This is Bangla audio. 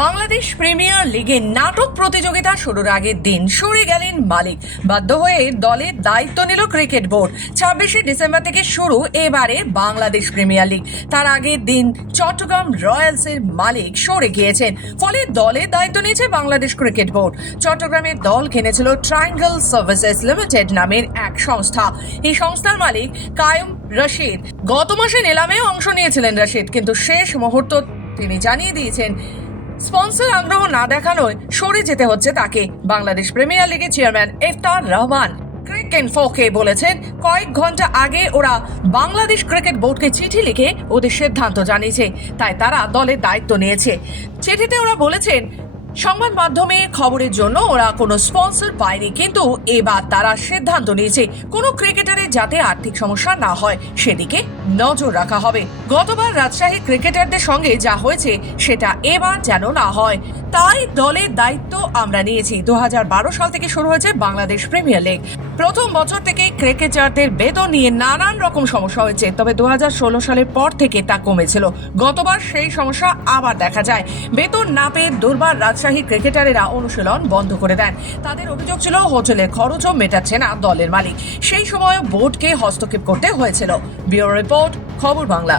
বাংলাদেশ প্রিমিয়ার লিগে নাটক প্রতিযোগিতা শুরুর আগের দিন সরে গেলেন মালিক। বাধ্য হয়ে দলের দায়িত্ব নিল ক্রিকেট বোর্ড। ছাব্বিশে ডিসেম্বর থেকে শুরু এবারে বাংলাদেশ প্রিমিয়ার লিগ। তার আগের দিন চট্টগ্রাম রয়্যালসের মালিক সরে গিয়েছেন। ফলে দলের দায়িত্ব নিয়েছে বাংলাদেশ ক্রিকেট বোর্ড। চট্টগ্রামের দল কিনেছিল ট্রায়াঙ্গল সার্ভিসেস লিমিটেড নামের এক সংস্থা। এই সংস্থার মালিক কায়ুম রশিদ। গত মাসে নিলামে অংশ নিয়েছিলেন রশিদ, কিন্তু শেষ মুহূর্ত তিনি জানিয়ে দিয়েছেন স্পন্সর আগ্রহ না দেখানোয় সরে যেতে হচ্ছে তাকে। বাংলাদেশ প্রিমিয়ার লিগের চেয়ারম্যান এফতার রহমান ক্রিকেট ফোকে বলেছেন, কয়েক ঘণ্টা আগে ওরা বাংলাদেশ ক্রিকেট বোর্ডকে চিঠি লিখে ওদের সিদ্ধান্ত জানিয়েছে, তাই তারা দলের দায়িত্ব নিয়েছে। চিঠিতে ওরা বলেছেন সংবাদ মাধ্যমে খবরের জন্য ওরা কোনো স্পন্সর পায়নি, কিন্তু এবার তারা সিদ্ধান্ত নিয়েছে, কোনো ক্রিকেটারের যাতে আর্থিক সমস্যা না হয়, সেদিকে নজর রাখা হবে। গতবার রাজশাহী ক্রিকেটারদের সঙ্গে যা হয়েছে, সেটা এবার যেন না হয়। তাই দলের দায়িত্ব আমরা নিয়েছি। দু হাজার বারো সাল থেকে শুরু হয়েছে বাংলাদেশ প্রিমিয়ার লিগ প্রথম বছর থেকে ক্রিকেটারদের বেতন নিয়ে নানান রকম সমস্যা হয়েছে, তবে দু হাজার ষোলো সালের পর থেকে তা কমেছিল। গতবার সেই সমস্যা আবার দেখা যায়। বেতন না পেয়ে দুর্বার রাজশাহী ক্রিকেটারেরা অনুশীলন বন্ধ করে দেন। তাদের অভিযোগ ছিল, হোটেলের খরচও মেটাচ্ছে না দলের মালিক। সেই সময় বোর্ডকে হস্তক্ষেপ করতে হয়েছিল। ব্যুরো রিপোর্ট, খবর বাংলা।